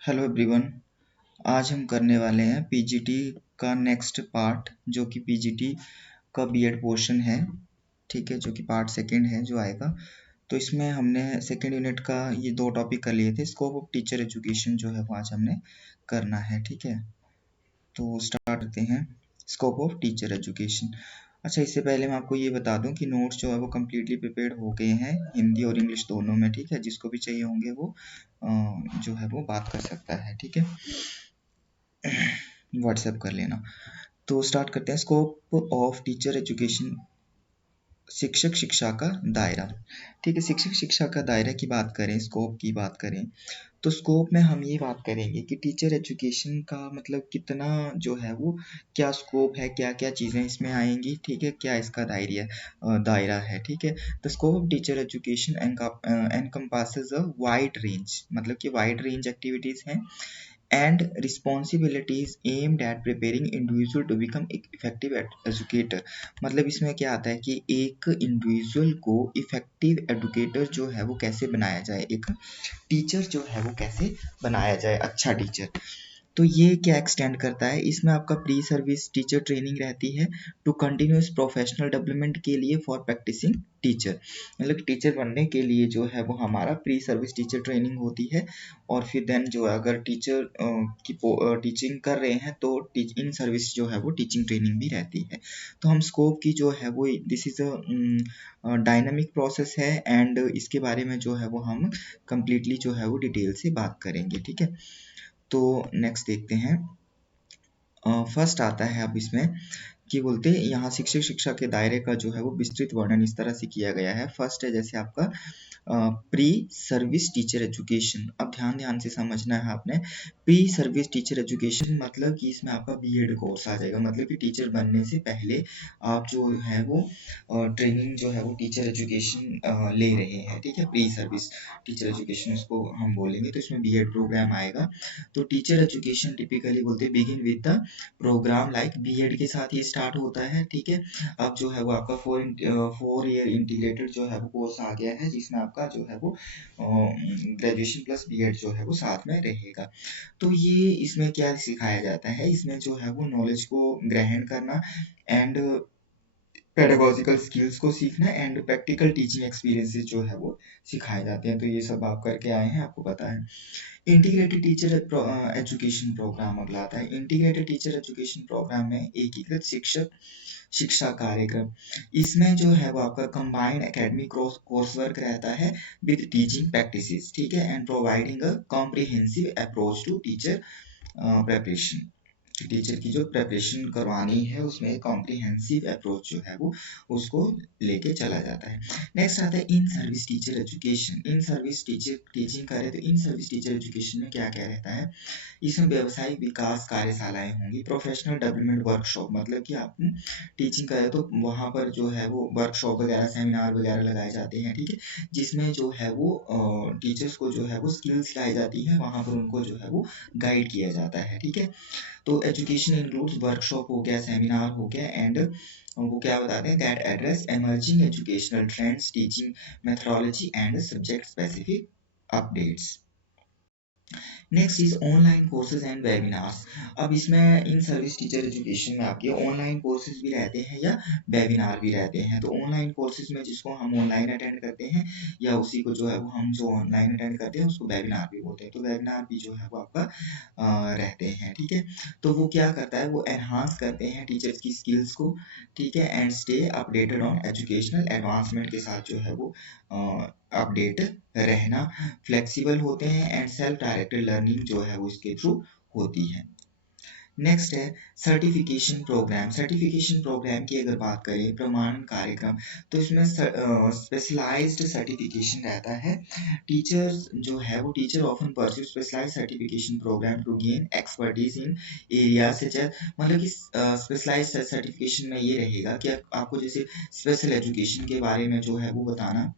Hello everyone. आज हम करने वाले हैं पीजीटी का नेक्स्ट पार्ट, जो कि पीजीटी का बीएड पोर्शन है। ठीक है, जो कि पार्ट सेकंड है जो आएगा। तो इसमें हमने सेकंड यूनिट का ये दो टॉपिक कर लिए थे। स्कोप ऑफ टीचर एजुकेशन जो है वो आज हमने करना है। ठीक है, तो स्टार्ट करते हैं। Scope of teacher education. अच्छा, इससे पहले मैं आपको ये बता दूं कि नोट्स जो है वो कम्प्लीटली प्रिपेयर्ड हो गए हैं, हिंदी और इंग्लिश दोनों में। ठीक है, जिसको भी चाहिए होंगे वो जो है वो बात कर सकता है। ठीक है, व्हाट्सएप कर लेना। तो स्टार्ट करते हैं। स्कोप ऑफ टीचर एजुकेशन, शिक्षक शिक्षा का दायरा। ठीक है, शिक्षक शिक्षा का दायरा की बात करें, स्कोप की बात करें, तो स्कोप में हम ये बात करेंगे कि टीचर एजुकेशन का मतलब कितना जो है वो क्या स्कोप है, क्या क्या चीज़ें इसमें आएंगी। ठीक है, क्या इसका दायरा है। ठीक है, the scope of teacher education encompasses a wide range, मतलब कि वाइड रेंज एक्टिविटीज़ हैं and responsibilities aimed at preparing individual to become effective educator। मतलब इसमें क्या आता है कि एक इंडिविजुअल को इफेक्टिव एडुकेटर जो है वो कैसे बनाया जाए, एक टीचर जो है वो कैसे बनाया जाए, अच्छा टीचर। तो ये क्या एक्सटेंड करता है, इसमें आपका प्री सर्विस टीचर ट्रेनिंग रहती है टू कंटिन्यूस प्रोफेशनल डेवलपमेंट के लिए फॉर प्रैक्टिसिंग टीचर। मतलब टीचर बनने के लिए जो है वो हमारा प्री सर्विस टीचर ट्रेनिंग होती है, और फिर देन जो है अगर टीचर की टीचिंग कर रहे हैं तो इन सर्विस जो है वो टीचिंग ट्रेनिंग भी रहती है। तो हम स्कोप की जो है वो this is a dynamic process है, एंड इसके बारे में जो है वो हम कम्प्लीटली जो है वो डिटेल से बात करेंगे। ठीक है, तो नेक्स्ट देखते हैं। फर्स्ट आता है अब इसमें कि बोलते हैं यहाँ शिक्षक शिक्षा के दायरे का जो है वो विस्तृत वर्णन इस तरह से किया गया है। फर्स्ट है जैसे आपका प्री सर्विस टीचर एजुकेशन। अब ध्यान ध्यान से समझना है आपने। प्री सर्विस टीचर एजुकेशन मतलब कि इसमें आपका बीएड कोर्स आ जाएगा, मतलब कि टीचर बनने से पहले आप जो है वो ट्रेनिंग जो है वो टीचर एजुकेशन ले रहे हैं। ठीक है, प्री सर्विस टीचर एजुकेशन उसको हम बोलेंगे, तो इसमें बीएड प्रोग्राम आएगा। तो टीचर एजुकेशन टिपिकली बोलते हैं begin with the programme like BEd के साथ ये स्टार्ट होता है। ठीक है, अब जो है वो आपका 4 ईयर इंटीग्रेटेड जो है वो कोर्स आ गया है, जिसमें आपका जो है वो ग्रेजुएशन प्लस बीएड जो है वो साथ में रहेगा। तो ये इसमें क्या सिखाया जाता है, इसमें जो है वो नॉलेज को ग्रहण करना एंड पेडागोजिकल स्किल्स को सीखना एंड प्रैक्टिकल टीचिंग एक्सपीरियंसेस जो है वो सिखाए जाते हैं। तो ये सब आप करके आए हैं, आपको पता है। इंटीग्रेटेड टीचर एजुकेशन प्रोग्राम अगला आता है। इंटीग्रेटेड टीचर एजुकेशन प्रोग्राम में एकीकृत शिक्षक शिक्षा कार्यक्रम, इसमें जो है वो आपका कंबाइंड एकेडमिक कोर्स वर्क रहता है विद टीचिंग प्रैक्टिसेस। ठीक है, and providing a comprehensive approach to teacher preparation. Teacher की जो प्रेपरेशन करवानी है उसमें कॉम्प्रिहेंसिव अप्रोच जो है वो उसको लेके चला जाता है। नेक्स्ट आता है in service teacher education. In service teacher teaching करें तो इन सर्विस टीचर एजुकेशन में क्या क्या रहता है, इसमें व्यावसायिक विकास कार्यशालाएं होंगी, प्रोफेशनल डेवलपमेंट वर्कशॉप, मतलब कि आप टीचिंग करें तो वहाँ पर जो है वो वर्कशॉप वगैरह सेमिनार वगैरह लगाए जाते हैं। ठीक है, जिसमें जो है वो टीचर्स को जो है वो स्किल सिखाई जाती है, वहाँ पर उनको जो है वो गाइड किया जाता है। ठीक है, तो एजुकेशन इंक्लूड्स वर्कशॉप हो गया, सेमिनार हो गया, एंड वो क्या बताते हैं that address emerging educational trends, teaching methodology and subject specific updates. Next is online courses and webinars. अब इसमें इन सर्विस टीचर एजुकेशन में आपके ऑनलाइन कोर्सेज भी रहते हैं या वेबिनार भी रहते हैं। तो ऑनलाइन कोर्सेज में जिसको हम ऑनलाइन अटेंड करते हैं या उसी को जो है वो हम जो ऑनलाइन अटेंड करते हैं उसको वेबिनार भी बोलते हैं। तो वेबिनार भी जो है वो आपका रहते हैं। ठीक है, तो वो क्या करता है, वो एनहांस करते हैं टीचर्स की स्किल्स को। ठीक है, and stay updated on educational advancement के साथ जो है वो अपडेट रहना, फ्लेक्सिबल होते हैं, एंड सेल्फ डायरेक्टेड लर्निंग जो है वो इसके थ्रू होती है। नेक्स्ट है सर्टिफिकेशन प्रोग्राम। सर्टिफिकेशन प्रोग्राम की अगर बात करें, प्रमाणन कार्यक्रम, तो इसमें स्पेशलाइज्ड सर्टिफिकेशन रहता है। टीचर्स जो है वो teacher often pursue specialised certification programme to gain expertise in area such as, मतलब कि स्पेशलाइज्ड सर्टिफिकेशन में ये रहेगा कि आपको जैसे स्पेशल एजुकेशन के बारे में जो है वो बताना।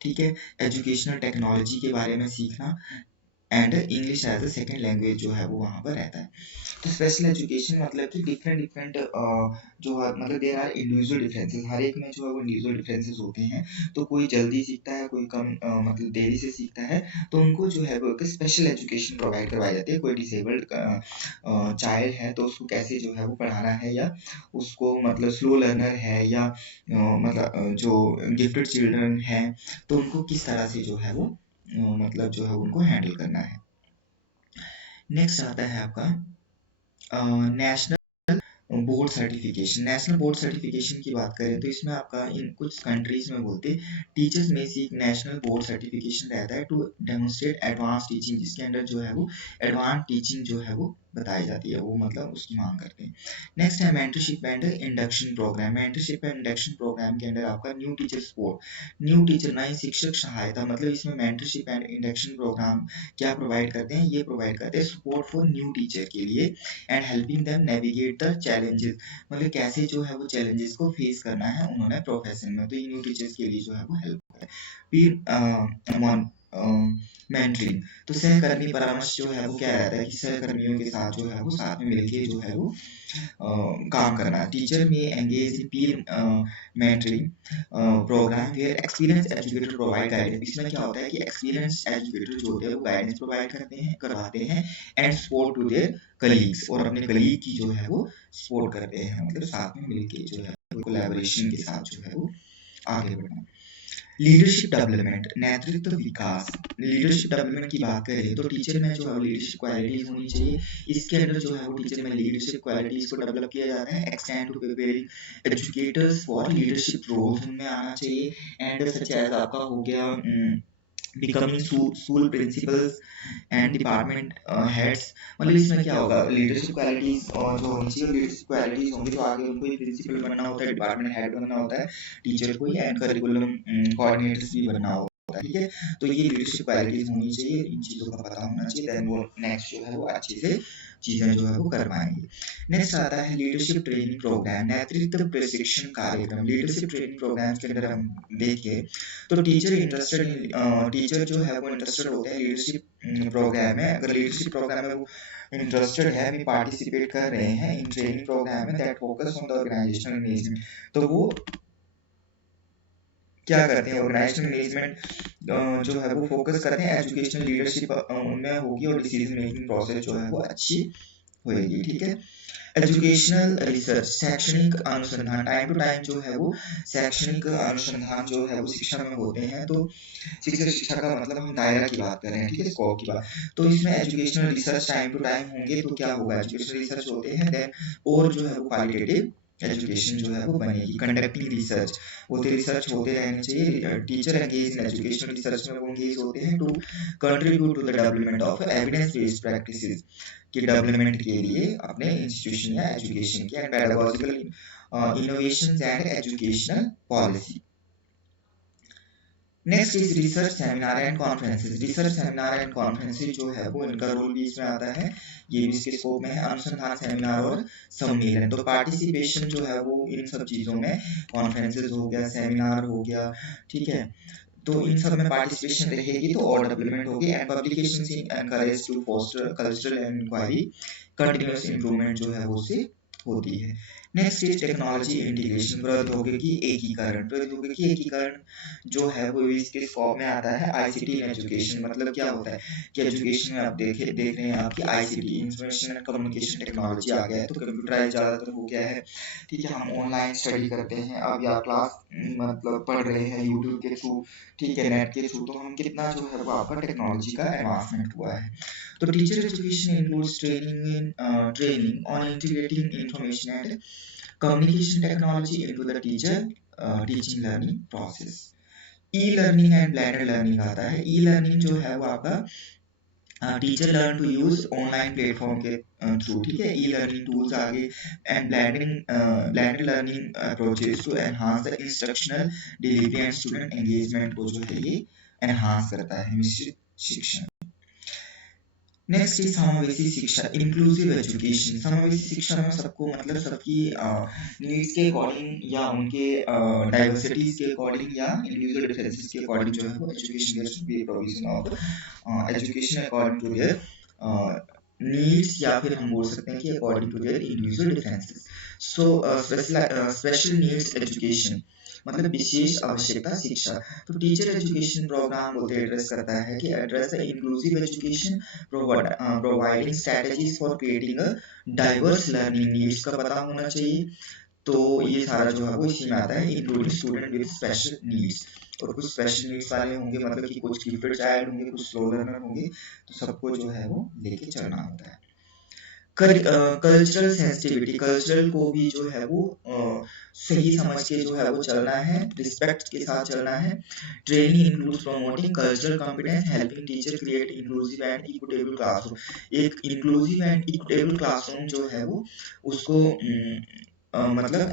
ठीक है, एजुकेशनल टेक्नोलॉजी के बारे में सीखना, and English as a second language जो है वो वहाँ पर रहता है। तो स्पेशल एजुकेशन मतलब कि डिफरेंट डिफरेंट जो है मतलब देयर आर इंडिविजुअल डिफरेंसेस, हर एक में जो है वो इंडिविजुअल डिफरेंसेस होते हैं। तो कोई जल्दी सीखता है, कोई कम मतलब देरी से सीखता है, तो उनको जो है वो एक स्पेशल एजुकेशन प्रोवाइड करवाई जाती है। कोई डिसेबल्ड चाइल्ड है तो उसको कैसे जो है वो पढ़ाना है, या उसको मतलब स्लो लर्नर है, या मतलब जो गिफ्टेड चिल्ड्रन हैं तो उनको किस तरह से जो है वो मतलब जो है उनको हैंडल करना है। नेक्स्ट आता है आपका national board certification. National board certification की बात करें तो इसमें आपका इन कुछ कंट्रीज में बोलते हैं टीचर्स में सीक नेशनल बोर्ड सर्टिफिकेशन रहता है टू डेमोन्स्ट्रेट एडवांस टीचिंग, जिसके अंदर जो है वो एडवांस टीचिंग जो है वो बताई जाती है, वो मतलब उसकी मांग करते हैं। नेक्स्ट है mentorship and induction programme. Mentorship and induction programme के अंदर आपका new teacher support, new teacher नए शिक्षक सहायता, मतलब इसमें मेंटरशिप एंड इंडक्शन प्रोग्राम क्या प्रोवाइड करते हैं, ये प्रोवाइड करते हैं सपोर्ट फॉर न्यू टीचर के लिए and helping them navigate the challenges, मतलब कैसे जो है वो चैलेंजेस को फेस करना है उन्होंने प्रोफेशन में, तो ये न्यू टीचर्स के लिए जो है वो हेल्प करता है। फिर मेंटरिंग, तो सहकर्मी परामर्श जो है वो क्या रहता है कि सहकर्मियों के साथ जो है वो साथ में मिलके जो है वो काम करना। टीचर में engage in peer mentoring programme where experience educator provide guidance. इसमें क्या होता है कि एक्सपीरियंस एजुकेटर जो होते हैं वो गाइडेंस प्रोवाइड करते हैं, करवाते हैं and support to their colleagues, और अपने कलीग की जो है वो सपोर्ट करते हैं, मतलब साथ में मिलके जो है कोलैबोरेशन के साथ जो है वो आगे बढ़ना। लीडरशिप डेवलपमेंट, नेतृत्व विकास। लीडरशिप डेवलपमेंट की बात करें तो टीचर में जो है लीडरशिप क्वालिटीज होनी चाहिए। इसके अंदर जो है वो टीचर में लीडरशिप क्वालिटीज को डेवलप किया जाता है। Extend to preparing educators for leadership roles उनमें आना चाहिए। एंड सच एज आपका हो गया becoming school principals and department heads, मतलब इसमें क्या होगा लीडरशिप क्वालिटीज और जो होनी चाहिए लीडरशिप क्वालिटीज होंगी तो आगे उनको ही प्रिंसिपल बनना होता है, डिपार्टमेंट हेड बनना होता है टीचर को ही, एंड करिकुलम कोऑर्डिनेटर्स भी बनना होता है। ठीक है, तो ये लीडरशिप क्वालिटीज होनी चाहिए, इन चीज़ों का पता होना चाहिए, देन वो नेक्स्ट जो है वो अच्छे से चीज़ें जो है वो कर पाएंगे। नेक्स्ट आता है लीडरशिप ट्रेनिंग प्रोग्राम, नेतृत्व प्रशिक्षण कार्यक्रम। लीडरशिप ट्रेनिंग प्रोग्राम के अंदर हम देखें तो टीचर इंटरेस्टेड इन टीचर जो है वो इंटरेस्टेड होते हैं लीडरशिप प्रोग्राम में। अगर लीडरशिप प्रोग्राम में वो इंटरेस्टेड है, भी पार्टिसिपेट कर रहे हैं इन ट्रेनिंग प्रोग्राम में that focus on the organisational management, तो वो क्या करते हैं ऑर्गेनाइजेशनल मैनेजमेंट जो है वो फोकस करते हैं, एजुकेशनल लीडरशिप उनमें होगी और डिसीजन मेकिंग प्रोसेस जो है वो अच्छी होएगी। ठीक है, एजुकेशनल रिसर्च, शैक्षणिक अनुसंधान, टाइम टू टाइम जो है वो शैक्षणिक अनुसंधान जो है वो शिक्षा में होते हैं। तो शिक्षा का मतलब हम दायरा की बात कर रहे हैं, ठीक है, स्कोप की बात। तो इसमें educational research time to time होंगे तो क्या होगा, एजुकेशनल रिसर्च होते हैं देन, और जो है वो क्वालिटेटिव एजुकेशन जो है वो बनेगी। कंडक्टिंग रिसर्च होते, रिसर्च होते रहने चाहिए। Teacher engage in educational research में वो एंगेज होते हैं to contribute to the development of evidence based practices, के डेवलपमेंट के लिए अपने इंस्टीट्यूशन या एजुकेशन के, and pedagogical innovations and educational policy. Next is research seminar and conferences. Research seminar and conferences जो है वो इनका रोल भी इसमें आता है, ये भी इसके स्कोप में है। अनुसंधान सेमिनार और सम्मेलन, तो पार्टिसिपेशन जो है वो इन सब चीज़ों में, कॉन्फ्रेंसेस हो गया, सेमिनार हो गया, ठीक है, तो इन सब में पार्टिसिपेशन रहेगी तो और डेवलपमेंट होगी। And publications encourage to foster cultural and inquiry, continuous improvement जो है वो से होती है। नेक्स्ट इज टेक्नोलॉजी इंटीग्रेशन, प्रौद्योगिकी एकीकरण। प्रौद्योगिकी एकीकरण जो है वो इसके स्कोप में आता है। आईसीटी इन एजुकेशन, मतलब क्या होता है कि एजुकेशन में आप देख रहे हैं आपकी ICT, information and communication technology आ गया है, तो कंप्यूटराइज ज़्यादातर हो गया है। ठीक है, हम ऑनलाइन स्टडी करते हैं अब, या क्लास मतलब पढ़ रहे हैं यूट्यूब के थ्रू, ठीक है, नेट के थ्रू, तो हम कितना जो है वो आपका टेक्नोलॉजी का एडवांसमेंट हुआ है। तो teacher education includes training on integrating information and communication technology into the teacher teaching learning process। E-learning and blended learning आता है। ई लर्निंग जो है वो आपका teacher learn to use online platform के थ्रू, ठीक है, ई लर्निंग टूल्स आगे, and blended learning approaches to enhance the instructional delivery and student engagement को जो है ये एनहांस करता है मिश्रित शिक्षण। नेक्स्ट इज समावेशी शिक्षा, इंक्लूसिव एजुकेशन। समावेशी शिक्षा में सबको मतलब सबकी नीड्स के अकॉर्डिंग या उनके डाइवर्सिटीज के अकॉर्डिंग या इंडिविजुअल डिफरेंसेस के अकॉर्डिंग जो है वो education, there should be provision of education according to their needs, या फिर हम बोल सकते हैं कि according to their individual differences. So special needs education मतलब विशेष आवश्यकता शिक्षा। तो टीचर एजुकेशन प्रोग्राम बोलते एड्रेस करता है कि address the inclusive education, providing strategies for creating a diverse learning needs का पता होना चाहिए। तो ये सारा जो है वो इसी में आता है, including student with special needs. और कुछ स्पेशल नीड्स वाले होंगे मतलब कि कुछ गिफ्टेड चाइल्ड होंगे, कुछ स्लो लर्नर होंगे, तो सबको जो है वो लेके चलना होता है। कल्चरल सेंसिटिविटी, कल्चरल को भी जो है वो सही समझ के जो है वो चलना है, रिस्पेक्ट के साथ चलना है। Training includes promoting cultural competence, helping teacher create inclusive and equitable classroom. एक इंक्लूसिव एंड इक्विटेबल क्लासरूम जो है वो उसको मतलब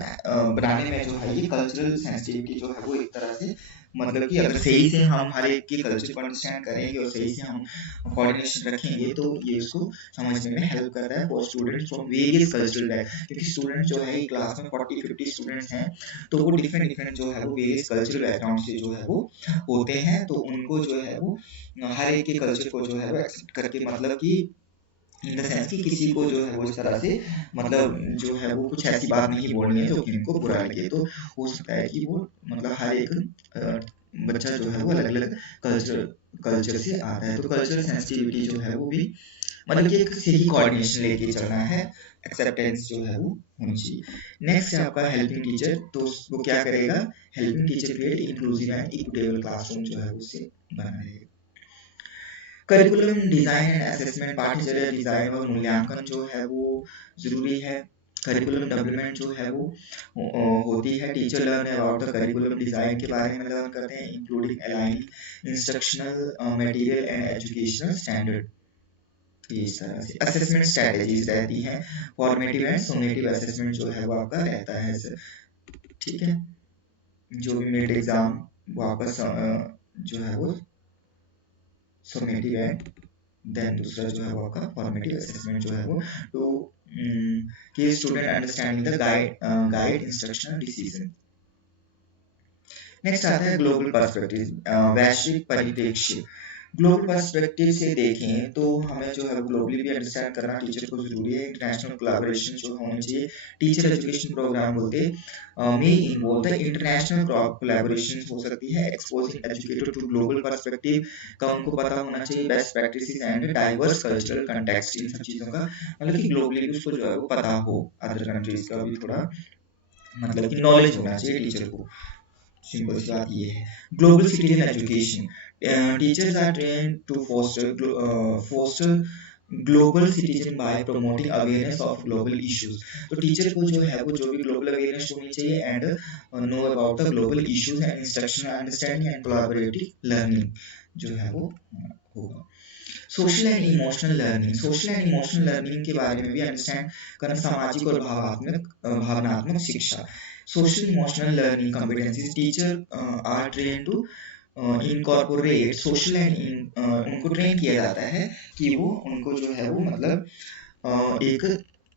बनाने में जो है ये कल्चरल सेंसिटिविटी जो है वो एक तरह से मतलब कि अगर सही से हम हर एक के कल्चर को अंडरस्टैंड करेंगे और सही से हम कोऑर्डिनेशन रखेंगे तो ये उसको समझने में हेल्प करता है for students from various cultural background. क्योंकि स्टूडेंट जो है क्लास में 40-50 स्टूडेंट्स हैं, तो वो डिफरेंट डिफरेंट जो है वो वेरियस कल्चरल बैकग्राउंड से जो है वो होते हैं, तो उनको जो है वो हर एक के कल्चर को जो है वो एक्सेप्ट करके मतलब कि इन द सेंस कि किसी को जो है वो इस तरह से मतलब जो है वो कुछ ऐसी बात नहीं बोलनी है जो कि उनको बुरा लगे। तो हो सकता है कि वो मतलब हर एक बच्चा जो है वो अलग अलग कल्चर कल्चर से आता है, तो कल्चरल सेंसिटिविटी जो है वो भी मतलब कि एक सही कोऑर्डिनेशन लेके चलना है, एक्सेप्टेंस जो है वो होनी चाहिए। नेक्स्ट है आपका हेल्पिंग टीचर, तो वो क्या करेगा, helping teacher create inclusive and equitable classroom जो है उसे बनाएगा। करिकुलम डिजाइन एंड असेसमेंट, पाठ्यचर्या डिजाइन और मूल्यांकन जो है वो जरूरी है। करिकुलम डेवलपमेंट जो है वो होती है, teacher learn about the curriculum design के बारे में लर्न करते हैं, including align instructional material and educational standard. इस तरह से असेसमेंट स्ट्रेटजीज रहती हैं, फॉर्मेटिव एंड समेटिव असेसमेंट जो है वो आपका रहता है सर, ठीक है। जो भी मिड एग्जाम वो आपका जो है वो समेटिव एंड देन दूसरा जो है वो आपका फॉर्मेटिव असेसमेंट जो है वो टू कि student understanding the guide instructional decision. Next आता है ग्लोबल पर्सपेक्टिव, वैश्विक परिप्रेक्ष्य। ग्लोबल पर्सपेक्टिव से देखें तो हमें जो है ग्लोबली भी अंडरस्टैंड करना टीचर को जरूरी है, इंटरनेशनल कोलैबोरेशन जो होनी चाहिए। टीचर एजुकेशन प्रोग्राम बोलते में इन्वॉल्व द इंटरनेशनल कोलैबोरेशन हो सकती है, exposing educator to global perspective का उनको पता होना चाहिए, best practices and diverse cultural context, इन सब चीज़ों का मतलब कि ग्लोबली भी उसको जो है वो पता हो, अदर कंट्रीज का भी थोड़ा मतलब कि नॉलेज होना चाहिए टीचर को, सिंपल सी बात ये है। Global citizen education, teachers are train to foster global citizen by promoting awareness of global issues. तो टीचर को जो है वो जो भी ग्लोबल अवेयरनेस होनी चाहिए and know about the global issues and instruction understanding and collaborative learning जो है वो होगा। Social and emotional learning, social and emotional learning के बारे में भी अंडरस्टैंड करना, सामाजिक और भावनात्मक शिक्षा। Social emotional learning competencies, teacher are train to incorporate social and उनको ट्रेन किया जाता है कि वो उनको जो है वो मतलब एक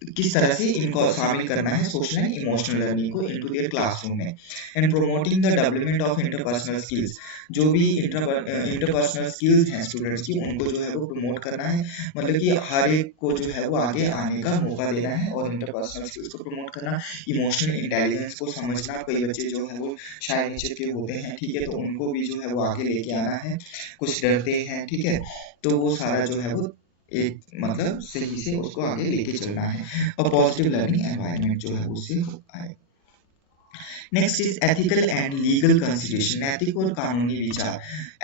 किस तरह से इनको शामिल करना है सोशल एंड इमोशनल लर्निंग को इनटू देयर क्लासरूम में। And promoting the development of interpersonal skills, जो भी इंटरपर्सनल स्किल्स हैं स्टूडेंट्स की उनको जो है वो प्रमोट करना है, मतलब कि हर एक को जो है वो आगे आने का मौका देना है और इंटरपर्सनल स्किल्स को प्रमोट करना। इमोशनल इंटेलिजेंस को समझना, कई बच्चे जो है वो शाय नेचर के होते हैं, ठीक है, तो उनको भी जो है वो आगे लेके आना है, कुछ डरते हैं, ठीक है, तो वो सारा जो है वो एक मतलब सही से उसको आगे लेके चलना है और पॉजिटिव लर्निंग एनवायरनमेंट जो है उससे आए। Next is ethical and legal consideration, नैतिक और कानूनी विचार।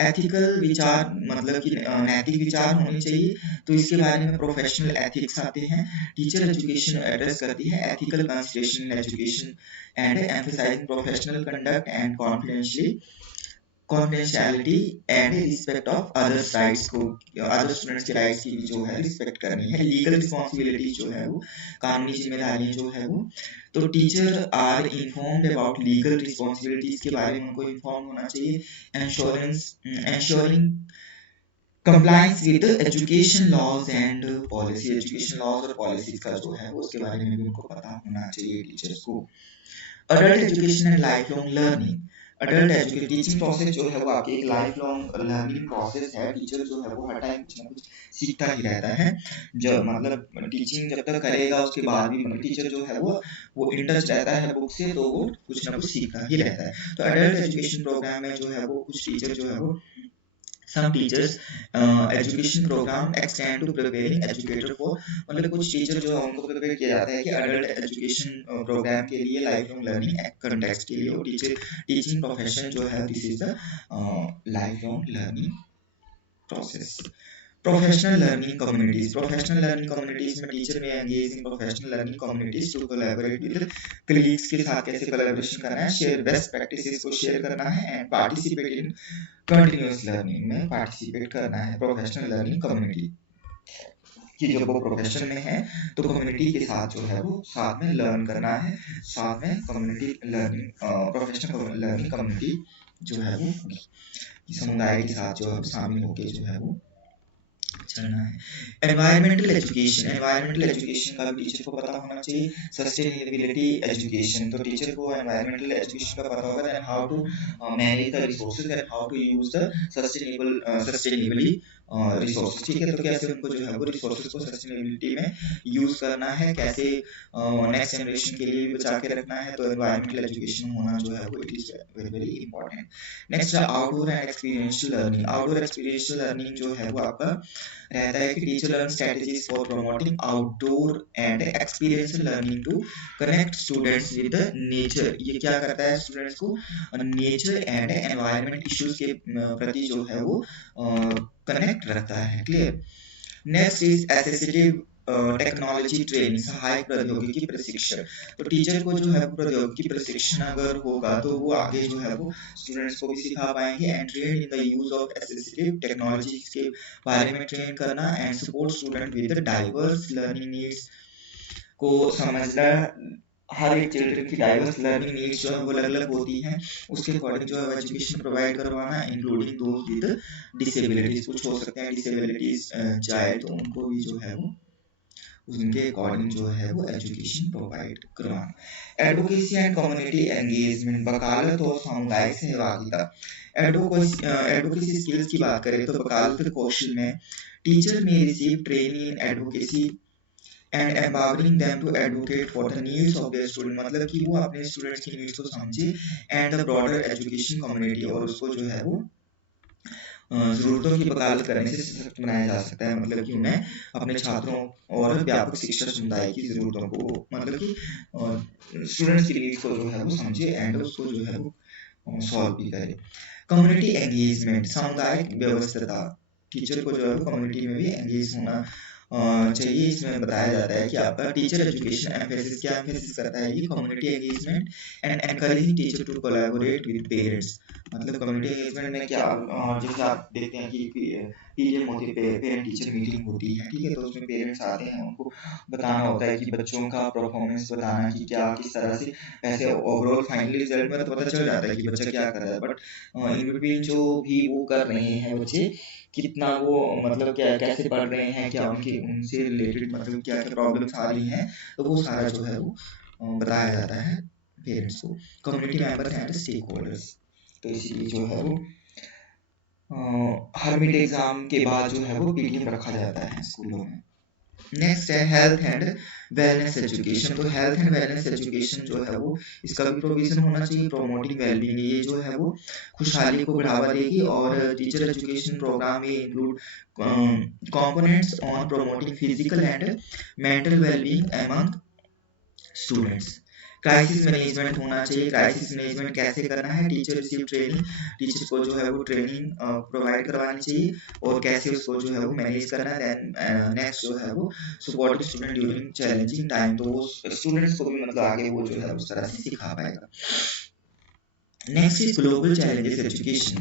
एथिकल विचार मतलब कि नैतिक विचार होने चाहिए, तो इसके बारे में प्रोफेशनल एथिक्स आते हैं। टीचर एजुकेशन एड्रेस करती है ethical consideration in education and emphasising professional conduct and confidentiality and respect of others rights को, अदर स्टूडेंट्स के राइट्स की भी जो है रिस्पेक्ट करनी है। लीगल रिस्पॉन्सिबिलिटी जो है वो कानूनी जिम्मेदारियां जो है वो, तो teacher are informed about legal responsibilities के बारे में उनको इन्फॉर्म होना चाहिए। Insurance, insuring compliance with education laws and policy, education laws और पॉलिसीज का जो है वो उसके बारे में भी उनको पता होना चाहिए टीचर्स को। Adult education and life long learning, adult education teaching process जो है वो आपकी एक लाइफ लॉन्ग लर्निंग प्रोसेस है। टीचर जो है वो हर टाइम कुछ ना कुछ सीखता ही रहता है। जब मतलब टीचिंग जब तक करेगा उसके बाद भी मतलब टीचर जो है वो इन टच रहता है बुक से, तो वो कुछ ना कुछ सीखता ही रहता है। तो अडल्ट एजुकेशन प्रोग्राम में जो है वो कुछ टीचर जो है वो some teachers education program extend to preparing educator for, मतलब कुछ टीचर जो है उनको प्रिपेयर किया जाता है कि अडल्ट एजुकेशन प्रोग्राम के लिए लाइफ लॉन्ग लर्निंग कंटेक्स्ट के लिए। और टीचर टीचिंग प्रोफेशन जो है this is the lifelong learning process. Professional learning communities, professional learning communities में टीचर में engage in professional learning communities to collaborate with colleagues के साथ कैसे कोलैबोरेशन करना है, शेयर बेस्ट प्रैक्टिसेस को शेयर करना है and participate in continuous learning में पार्टिसिपेट करना है। प्रोफेशनल लर्निंग कम्युनिटी कि जब वो प्रोफेशन में है तो कम्युनिटी के साथ जो है वो साथ में लर्न करना है, साथ में community learning professional learning community जो है वो समुदाय के साथ जो है शामिल होकर जो है वो चलना है। एनवायरमेंटल एजुकेशन का भी टीचर को पता होना चाहिए। सस्टेनेबिलिटी एजुकेशन, तो टीचर को एनवायरमेंटल एजुकेशन का पता होगा that how to manage the resources and how to use the sustainably resources. ठीक है, तो कैसे उनको जो है वो रिसोर्सेज को सस्टेनेबिलिटी में यूज करना है, कैसे नेक्स्ट जनरेशन के लिए भी बचा के रखना है। तो एनवायरमेंटल एजुकेशन होना जो है वो it is very very important. Next outdoor and experiential learning, outdoor experiential learning जो है वो आपका रहता है कि teacher learn strategies for promoting outdoor and experiential learning to connect students with nature. ये क्या करता है, स्टूडेंट्स को नेचर एंड एनवायरनमेंट इश्यूज के प्रति जो है वो कनेक्ट रखता है। Clear. Next is assistive technology training, सहायक प्रौद्योगिकी प्रशिक्षण। तो टीचर को जो है प्रौद्योगिकी प्रशिक्षण अगर होगा तो वो आगे जो है वो स्टूडेंट्स को भी सिखा पाएंगे। And train in the use of assistive technology के बारे में ट्रेन करना and support student with diverse learning needs को समझना। हर एक चिल्ड्रन की डाइवर्स लर्निंग नीड्स जो है वो अलग अलग होती हैं, उसके अकॉर्डिंग जो है एजुकेशन प्रोवाइड करवाना, इंक्लूडिंग दोज विद डिसेबिलिटीज। कुछ हो सकते हैं डिसेबिलिटीज चाइल्ड, तो उनको भी जो है वो उनके अकॉर्डिंग जो है वो एजुकेशन प्रोवाइड करवाना। एडवोकेसी एंड कम्युनिटी एंगेजमेंट, वकालत और सामुदायिक सहभागिता। एडवोकेसी स्किल्स की बात करें तो वकालत कौशल में टीचर में receive training in advocacy and empowering them to advocate for the needs of their student, मतलब कि वो अपने स्टूडेंट्स की नीड्स को समझे and the broader education community, और उसको जो है वो जरूरतों की वकालत करने से सशक्त बनाया जा सकता है। मतलब कि उन्हें अपने छात्रों और व्यापक शिक्षा समुदाय की जरूरतों को, मतलब कि स्टूडेंट्स की नीड्स को जो है वो समझे एंड उसको जो है वो सॉल्व भी करे। कम्युनिटी एंगेजमेंट, सामुदायिक व्यवस्था, टीचर को जो है वो कम्युनिटी में भी एंगेज होना चाहिए। इसमें बताया जाता है कि आपका टीचर एजुकेशन एम्फेसिस क्या एम्फेसिस करता है कि community engagement and encouraging teacher to collaborate with parents. मतलब कम्युनिटी एंगेजमेंट में क्या, जैसे आप देखते हैं कि पीटीएम होती है, पेरेंट टीचर मीटिंग होती है, ठीक है, तो उसमें पेरेंट्स आते हैं, उनको बताना होता है कि बच्चों का परफॉर्मेंस बताना कि क्या किस तरह से, वैसे ओवरऑल फाइनल रिजल्ट में तो पता चल जाता है कि बच्चा क्या कर रहा है, बट इन बिटवीन जो भी वो कर रहे हैं बच्चे, कितना वो मतलब क्या कैसे पढ़ रहे हैं, क्या उनके उनसे रिलेटेड मतलब क्या क्या प्रॉब्लम्स आ रही हैं, तो वो सारा जो है वो बताया जाता है पेरेंट्स को। Community members and stakeholders, तो इसीलिए जो है वो हर मिड एग्जाम के बाद जो है वो पीटीएम रखा जाता है स्कूलों में। नेक्स्ट है हेल्थ एंड वेलनेस एजुकेशन। तो हेल्थ एंड वेलनेस एजुकेशन जो है वो इसका भी प्रोविजन होना चाहिए, प्रोमोटिंग वेलबींग, ये जो है वो खुशहाली को बढ़ावा देगी। और टीचर एजुकेशन प्रोग्राम में include components on promoting physical and mental wellbeing among students. Crisis management होना चाहिए। क्राइसिस मैनेजमेंट कैसे करना है, टीचर रिसीव ट्रेनिंग, टीचर को जो है वो ट्रेनिंग प्रोवाइड करवानी चाहिए और कैसे उसको जो है वो मैनेज करना है। देन नेक्स्ट जो है वो supporting student during challenging time, तो वो स्टूडेंट्स को भी मतलब आगे वो जो है उस तरह से सिखा पाएगा। Next is global challenges education,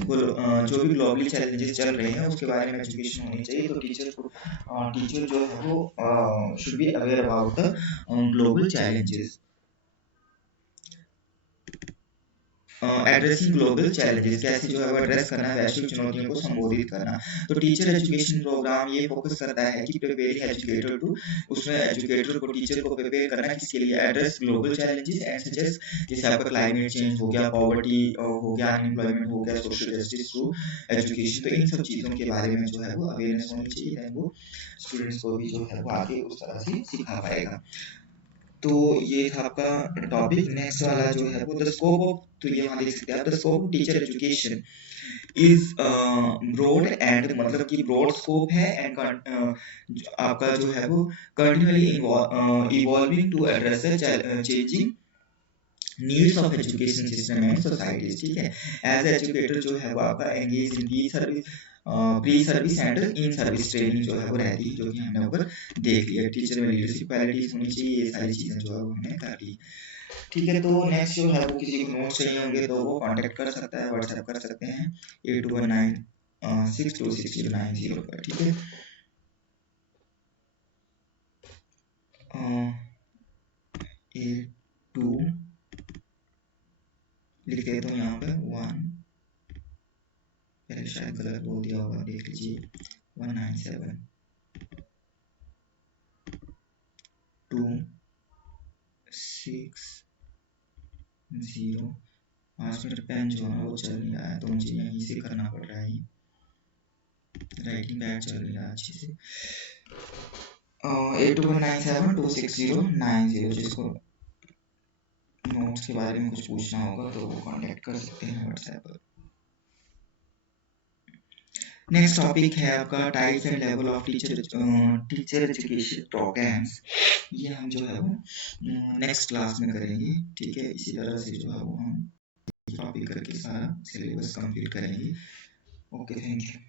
जो भी ग्लोबली चैलेंजेस चल रहे हैं उसके बारे में एजुकेशन होनी चाहिए। तो टीचर जो है वो should be aware about the global challenges. Addressing global challenges, कैसे जो है वो एड्रेस करना है वैश्विक चुनौतियों को संबोधित करना। तो टीचर एजुकेशन प्रोग्राम ये फोकस करता है कि प्रिपेयरिंग एजुकेटर टू, उसमें एजुकेटर को, टीचर को प्रिपेयर करना किसके लिए, address global challenges and suggest, जैसे आपका क्लाइमेट चेंज हो गया, पॉवर्टी हो गया, अनएम्प्लॉयमेंट हो गया, सोशल जस्टिस थ्रू एजुकेशन। तो इन सब चीज़ों के बारे में जो है वो अवेयरनेस होनी चाहिए, देन वो स्टूडेंट्स को भी जो है वो आगे उस तरह से सिखा पाएगा। तो ये था आपका टॉपिक। नेक्स्ट वाला जो है वो द स्कोप ऑफ, तो ये वहाँ देख सकते हैं आप, the scope of teacher education is broad and, मतलब कि ब्रॉड स्कोप है, एंड आपका जो है वो continually evolving to address changing needs of education system and societies. ठीक है, एज एजुकेटर जो है वो आपका engage in the service, pre service and in service training जो है वो रहती है, जो कि हमने ऊपर देख लिया। टीचर में लीडरशिप क्वालिटीज होनी चाहिए, ये सारी चीजें जो है वो हमने कर ली। ठीक है, तो नेक्स्ट जो है वो किसी को नोट्स चाहिए होंगे तो वो कांटेक्ट कर सकता है, व्हाट्सएप कर सकते हैं 8219 626090 पर। ठीक है, 82 लिख देता हूँ यहाँ पे 1, पहले शायद गलत बोल दिया होगा, देख लीजिए 197 2 6 0। 5 मिनट पेन जो है वो चल नहीं रहा है, तो मुझे यहीं से करना पड़ रहा है, राइटिंग पैड चल नहीं रहा अच्छे से। 8219726090, जिसको नोट्स के बारे में कुछ पूछना होगा तो वो कांटेक्ट कर सकते हैं व्हाट्सएप पर। नेक्स्ट टॉपिक है आपका types and level of teacher education programs. ये हम जो है वो नेक्स्ट क्लास में करेंगे। ठीक है, इसी तरह से जो है वो हम टॉपिक करके सारा सिलेबस कंप्लीट करेंगे। Okay, thank you.